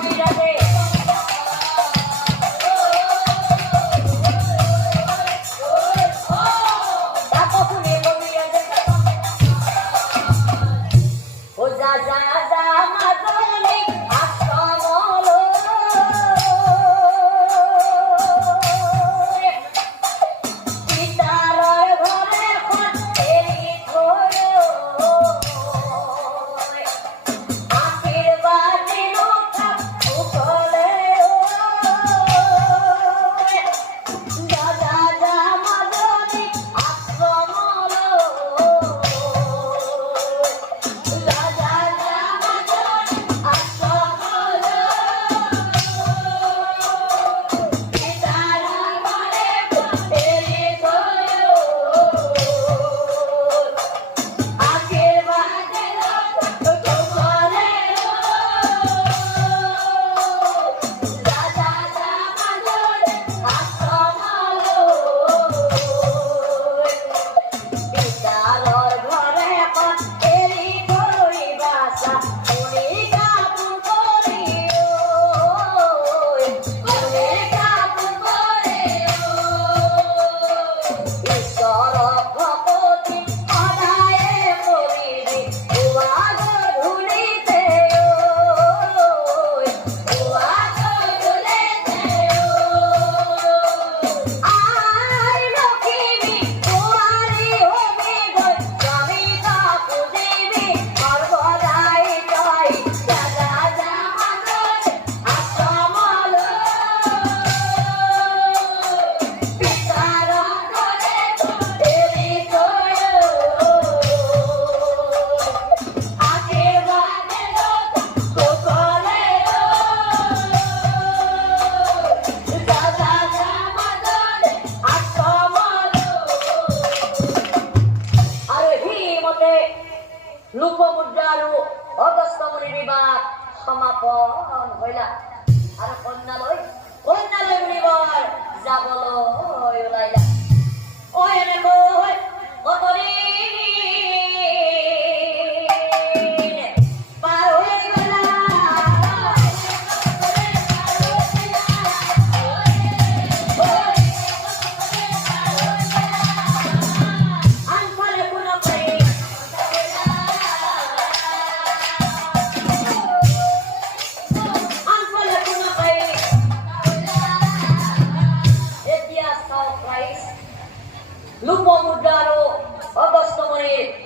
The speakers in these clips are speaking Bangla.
tírate. লোকমুদ্ৰা আৰু অগস্তমণি বিবাহ সমাপন হইলা। আৰু কন্যালৈ কন্যালৈ বুলিবৰ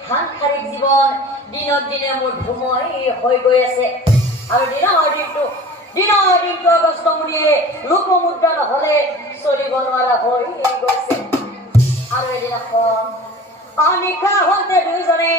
সাংসাৰিক জীৱন দিনক দিনে মোৰ ধুময় হৈ গৈ আছে। আৰু দিনৰ দিনটো দিনৰ দিনটো অগষ্টমণিয়ে লোকমুদ্ৰা নহ'লে চলিব নোৱাৰা হৈ গৈছে। আৰু এদিনাখন অনিশা হওঁতে দুইজনে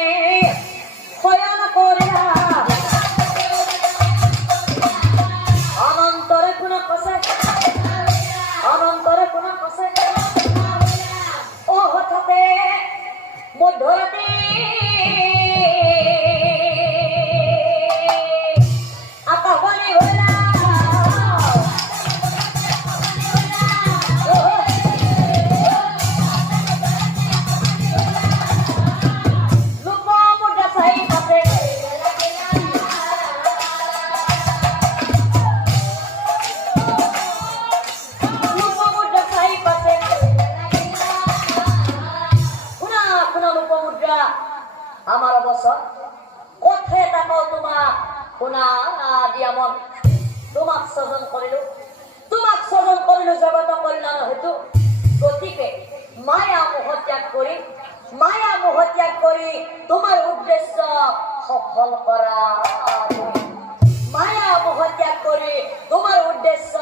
আমাৰ অৱসৰ কথে তাকো তোমাক শুনা দিয়া মন। তোমাক স্বজন কৰিলো তোমাক স্বজন কৰিলো জগত কল্যাণ হেতু। গতিকে মায়া মোহ ত্যাগ কৰি মায়া মোহ ত্যাগ কৰি তোমাৰ উদ্দেশ্য সফল কৰা মায়া মোহ ত্যাগ কৰি তোমাৰ উদ্দেশ্য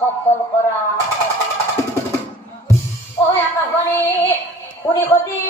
সফল কৰা ও আকাশবাণী শুনি সতী